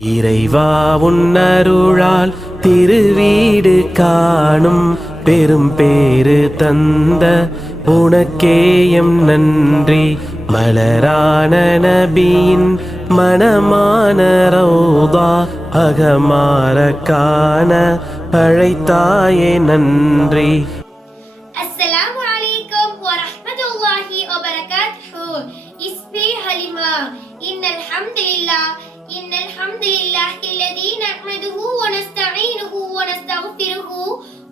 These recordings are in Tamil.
இறைவா உன்னருளால் திருவீடு காணும் பெரும் பேறு தந்த உனக்கேயம் நன்றி. மலரான நபியின் மனமான ரௌதா அகமார காண அழைத்தாயே நன்றி. அஸ்ஸலாமு அலைக்கும் வரஹ்மத்துல்லாஹி வபரகாத்துஹு. இஸ்மி ஹலிமா. இன்னல் ஹம்துலில்லாஹ் الذي نحمده ونستعينه ونستغفره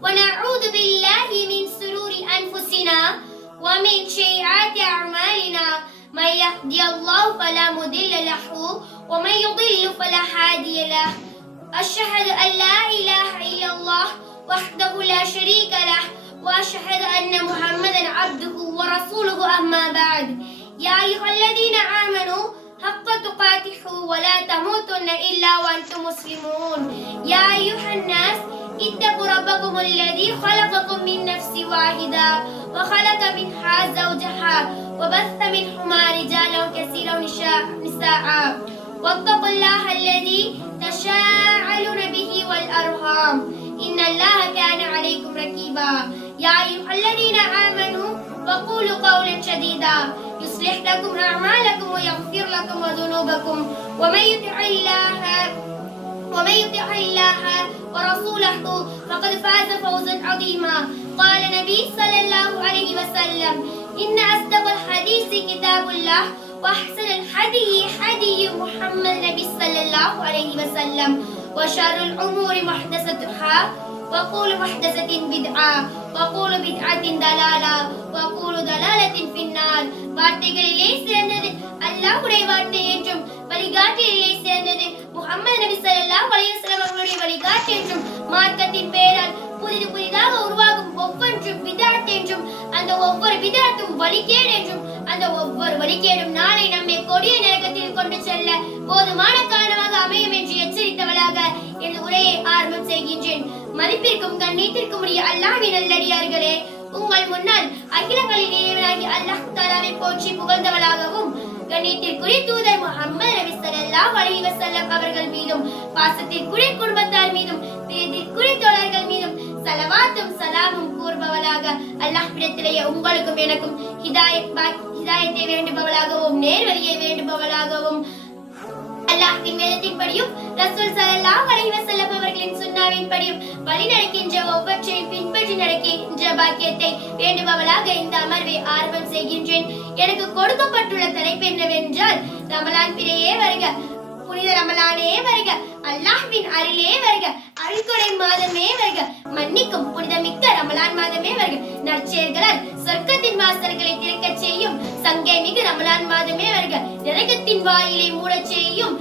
ونعوذ بالله من شرور أنفسنا ومن سيئات أعمالنا. من يهدي الله فلا مضل له ومن يضل فلا هادي له. أشهد أن لا إله إلا الله وحده لا شريك له وأشهد أن محمدا عبده ورسوله. أما بعد، يا أيها الذين آمنوا حق تقاته ولا تموتن إلا وأنتم مسلمون. يا أيها الناس اتقوا ربكم الذي خلقكم من نفس واحدة وخلق منها زوجها وبث منهما رجالا كثيرا ونساء واتقوا الله الذي تساءلون به والأرحام إن الله كان عليكم رقيبا. يا أيها الذين آمنوا وقولوا قولا سديدا يصلح لكم أعمالكم ويغفر لكم ذنوبكم ومن يطع الله ورسوله فقد فاز فوزا عظيما. قال النبي صلى الله عليه وسلم: إن أصدق الحديث كتاب الله وأحسن الهدي هدي محمد النبي صلى الله عليه وسلم وشر الأمور محدثاتها وكل محدثة بدعة وكل بدعة ضلالة وكل ضلالة في النار. வார்த்தைகளிலே சிறந்தது அல்லாஹ்வுடைய வார்த்தை என்றும் வழிகாட்டிலே சிறந்தது முஹம்மது நபி ஸல்லல்லாஹு அலைஹி வஸல்லம் அவர்களுடைய வழிகாட்டு என்றும் மார்க்கத்தின் பெயரால் புதிதாக உருவாகும் ஒவ்வொன்றும் பிதஅத் என்றும் அந்த ஒவ்வொரு பிதஅத்தும் வழிகேடு என்றும் அந்த ஒவ்வொரு வழிகேடும் நாளை நம்மை கொடிய நரகத்தில் கொண்டு செல்ல போதுமான காரணமாக அமையும் என்று எச்சரித்தவளாக எனது உரையை ஆரம்பம் செய்கின்றேன். மதிப்பிற்கும் கண்ணியத்திற்கும் உரிய அல்லாஹ்வின் நல்லடியார்களே, உங்கள் முன்னால் அகிலங்களின் இறைவனாகி அல்லாஹ் தஆலாவை போற்றி புகழ்ந்தவளாகவும் கண்ணியத்திற்குரிய தூதர் முஹம்மது நபி ஸல்லல்லாஹு அலைஹி வஸல்லம் அவர்கள் மீதும் பாசத்திற்குரிய குடும்பத்தார் மீதும் பிரியத்திற்குரிய தோழர்கள் மீதும் ஸலவாத்தும் ஸலாமும் கூறுபவளாக அல்லாஹ்விடத்திலேயே உங்களுக்கும் எனக்கும் ஹிதாயத்தை வேண்டுபவளாகவும் நேர்வழியை வேண்டுபவளாகவும் அல்லாஹ்வின் வேதத்தின்படியும் ரசூல் ஸல்லல்லாஹு அலைஹி வஸல்லம் அவர்களின் சுன்னாவின் படியும் வழி நடக்கின்ற ஒவ்வொன்றையும் பின்பற்றி நடக்கின்ற பாக்கியத்தை வேண்டுபவளாக இந்த அமர்வை ஆரம்பம் செய்கின்றேன். எனக்கு கொடுக்கப்பட்டுள்ள தலைப்பு என்னவென்றால், ரமலான் பிறையே வருக, புனித ரமலானே வருக, அல்லாஹ்வின் அருளே வருக, அருள்கொடை மாதமே வருக, மன்னிக்கும் புனிதமிக்க ரமலான் மாதமே வருக, நற்செயல்களால் சொர்க்கத்தின் வாசல்களை திறக்கச் செய்யும் சங்கை மிகு ரமலான் மாதமே வருக, நரகத்தின் வாயிலை மூடச் செய்யும்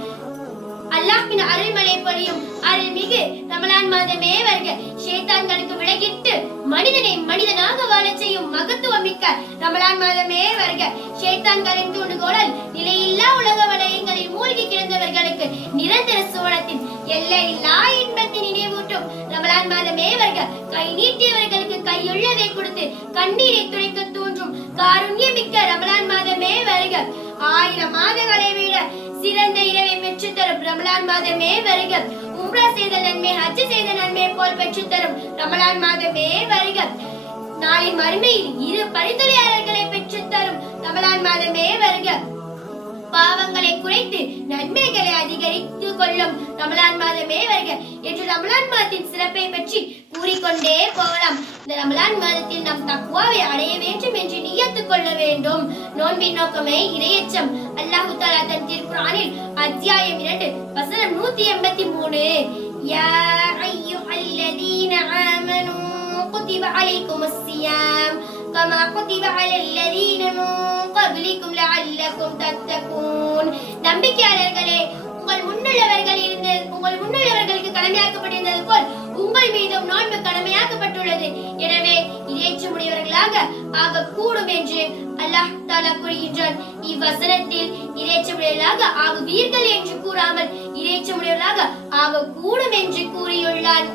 அல்லாஹ்வின் அருள்மழை பொழியும் அருள்மிகு ரமலான் மாதமே வருக, ஷைத்தான்களுக்கு விலகிட்டு மனிதனை மனிதனாக வாழச் செய்யும் மகத்துவம் மிக்க ரமலான் மாதமே வருக, ஷைத்தான்களின் தூண்டுகோலால் நிலையில்லா உலக வலயங்களில் மூழ்கி கிடந்தவர்களுக்கு நிரந்தர சுவனத்தின் எல்லையில்லா இன்பத்தை நினைவூட்டும் ரமலான் மாதமே வருக, கை நீட்டியவர்களுக்கு கையுள்ளதை கொடுத்து கண்ணீரை துடைக்க தூண்டும் காருண்யமிக்க ரமலான் மாதமே வருக, 1000 மாதங்களை விட சிறந்த இரவை பெற்று தரும் ரமலான் மாதமே வருக, உம்ரா செய்த நன்மை ஹஜ் செய்த நன்மை போல் பெற்று தரும் ரமலான் மாதமே வருக, நாளை மறுமையில் 2 பரிந்துரையாளர்களை பெற்று தரும் ரமலான் மாதமே வருக, பாவங்களை குறைத்து நன்மைகளை அதிகரித்துக் கொள்ளும் ரமலான் மாதமே வருக என்று ரமலான் மாதத்தின் சிறப்பை பற்றி கூறிக்கொண்டே போகலாம். இந்த ரமலான் மாதத்தில் நாம் தக்வாவை அடைய வேண்டும் என்று நியத்துக் கொள்ள வேண்டும். நோன்பின் நோக்கமே இறையச்சம். அல்லாஹ் தஆலா தன் திருக்குர்ஆனில் அத்தியாயம் 2 வசனம் 183, யா அய்யுஹல்லதீன ஆமனூ குதிப அலைக்குமுஸ் ஸியாம் கமா குதிப அலல்லதீன மின் கப்லிக்கும் லஅல்லகும் தத்தகூன். நம்பிக்கையாளர்களே, உங்கள் முன்னுள்ளவர்களுக்கு கடமையாக்கப்பட்டிருந்தது போல் உங்கள் மீதும் நோன்பு கடமையாக்கப்பட்டுள்ளது. எனவே இறைச்சமுடையவர்களாக ஆக கூடும் என்று அல்லாஹ் தஆலா கூறுகின்றான். இவ்வசனத்தில் இறைச்சமுடையவர்களாக ஆகுவீர்கள் என்று கூறாமல் இறைச்சமுடையவர்களாக ஆக கூடும் என்று கூறியுள்ளான்.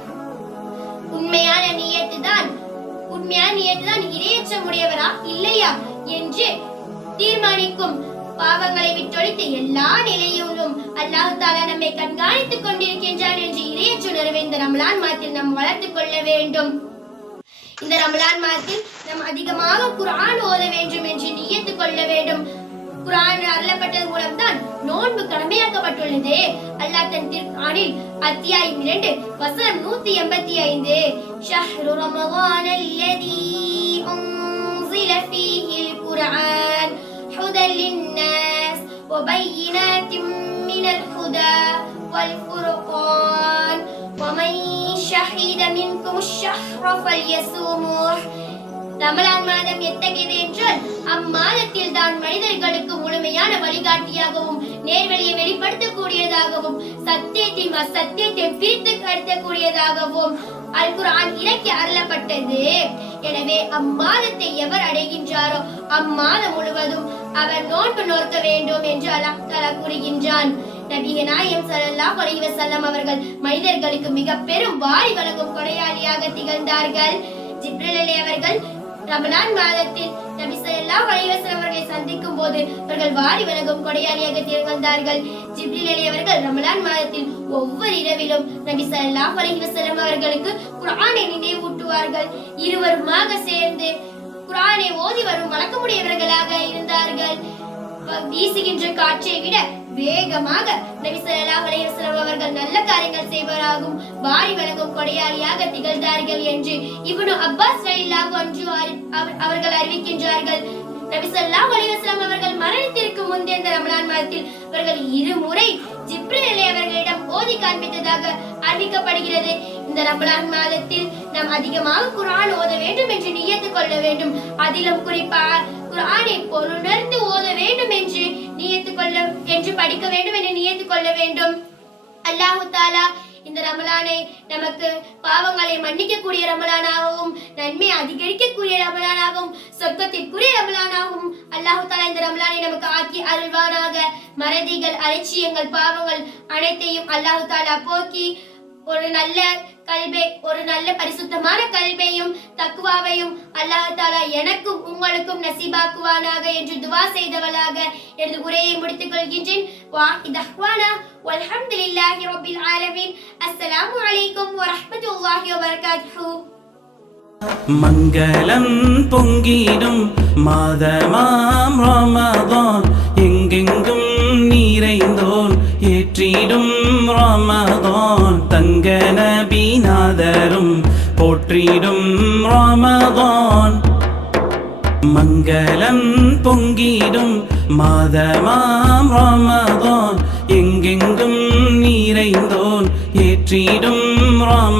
உண்மையான நியத்து தான் இறைச்சமுடையவரா இல்லையா என்று தீர்மானிக்கும். பாவங்களை விட்டொழித்து எல்லா நிலையிலும் அல்லாஹ் தஆலா நம்மை கண்காணித்துக் கொண்டிருக்கின்றான் என்ற இறையச்சுணர்வை இந்த ரமலான் மாதத்தில் நாம் வளர்த்துக் கொள்ள வேண்டும். இந்த ரமலான் மாதத்தில் நாம் அதிகமாக குர்ஆன் ஓத வேண்டும் என்று நியத்து கொள்ள வேண்டும். குர்ஆன் அருளப்பட்டது மூலம்தான் நோன்பு கடமையாக்கப்பட்டுள்ளது. அல்லாஹ் தன் திருக்குர்ஆனில் அத்தியாயம் 2 வசனம் 185 ஷஹ்ரு ரமலான் அல்லதி உன்ஸில ஃபீஹில் குர்ஆன் ஹுதல் லின்னாஸ் வபையினாத்தின் மினல் ஹுதா வல் ஃபுர்கான் வமன் ஷஹித மின்குமுஷ் ஷஹ்ர ஃபல்யஸூமுஹ். ரமலான் மாதம் எத்தகையது என்றால் அம்மாதத்தில் தான் மனிதர்களுக்கு முழுமையான வழிகாட்டியாகவும் நேர்வழியை வெளிப்படுத்தக்கூடியதாகவும் சத்தியத்தையும் அசத்தியத்தையும் பிரித்து கடத்தக்கூடியதாகவும் அல் குர்ஆன் இறக்கி அருளப்பட்டது. எனவே அம்மாதத்தை எவர் அடைகின்றாரோ அம்மாதம் முழுவதும் அவர் நோன்பு நோக்க வேண்டும் என்று அல்லாஹ் தஆலா கூறுகின்றான். நபிகள் நாயகம் ஸல்லல்லாஹு அலைஹி வஸல்லம் அவர்கள் மனிதர்களுக்கு மிக பெரும் வாரி வழங்கும் கொடையாளியாக திகழ்ந்தார்கள். ஜிப்ரீல் அவர்கள் ரமலான் மாதத்தில் நபி ஸல்லல்லாஹு அலைஹி வஸல்லம் அவர்களை சந்திக்கும் போது அவர்கள் வாரி வழங்கும் கொடையாளியாக திகழ்ந்தார்கள். ஜிப்ரீல் அவர்கள் ரமலான் மாதத்தில் ஒவ்வொரு இரவிலும் நபி ஸல்லல்லாஹு அலைஹி வஸல்லம் அவர்களுக்கு குர்ஆனை நினைவூட்டுவார்கள். இருவருமாக சேர்ந்து குர்ஆனை ஓதி வரும் வழக்கமுடையவர்களாக இருந்தார்கள். வீசுகின்ற காற்றை விட வேகமாக நபி ஸல்லல்லாஹு அலைஹி வஸல்லம் அவர்கள் நல்ல காரியங்கள் செய்வராகவும் வாரி வழங்கும் கொடையாளியாக திகழ்ந்தார்கள் என்று இப்னு அப்பாஸ் ரலியல்லாஹு அன்ஹு அவர்கள் அறிவிக்கின்றார்கள். நபி ஸல்லல்லாஹு அலைஹி வஸல்லம் அவர்கள் மரணத்திற்கு முந்தைய இந்த ரமலான் மாதத்தில் அவர்கள் இருமுறை ஜிப்ரீல் அவர்களிடம் ஓதி காண்பித்ததாக அறிவிக்கப்படுகிறது. இந்த ரமலான் மாதத்தில் நாம் அதிகமாக குர்ஆன் ஓத வேண்டும் என்று நியத்து கொள்ள வேண்டும். அதிலும் குறிப்பாக குர்ஆனை பொருளுணர்ந்து ஓத வேண்டும் என்று படிக்க வேண்டும் என்று நியத்து கொள்ள வேண்டும். அல்லாஹ் தஆலா இந்த ரமலானை நமக்கு பாவங்களை மன்னிக்கக்கூடிய ரமலானாகவும் நன்மை அதிகரிக்கக்கூடிய ரமலானாகவும் சொர்க்கத்திற்குரிய ரமலானாகவும் அல்லாஹ் தஆலா இந்த ரமலானை நமக்கு ஆக்கி அருள்வானாக. மறதிகள், அலட்சியங்கள், பாவங்கள் அனைத்தையும் அல்லாஹ் தஆலா போக்கி ஒரு நல்ல கல்வை, ஒரு நல்ல பரிசுத்தமான கல்வையும் தக்வாவையும் அல்லாஹ் தஆலா எனக்கும் உங்களுக்கும் நசீபாக்குவானாக என்று துஆ செய்தவளாக எனது உரையை முடித்துக் கொள்கின்றேன். வாஹிதஹ்வானா வல்ஹம்துலில்லாஹி ரப்பில் ஆலமீன். அஸ்ஸலாமு அலைக்கும் வரஹ்மத்துல்லாஹி வபரகாத்துஹு. மங்களம் பொங்கிடும் மாதமாம் ரமதான், எங்கெங்கும் நிறைந்தோன் ஏற்றிடும் ரமதான், தங்க நபிநாதரும் போற்றிடும் ரமதான். மங்களம் பொங்கிடும் மாதமாம் ரமதான், எங்கெங்கும் நிறைந்தோன் ஏற்றிடும் ரமதான்.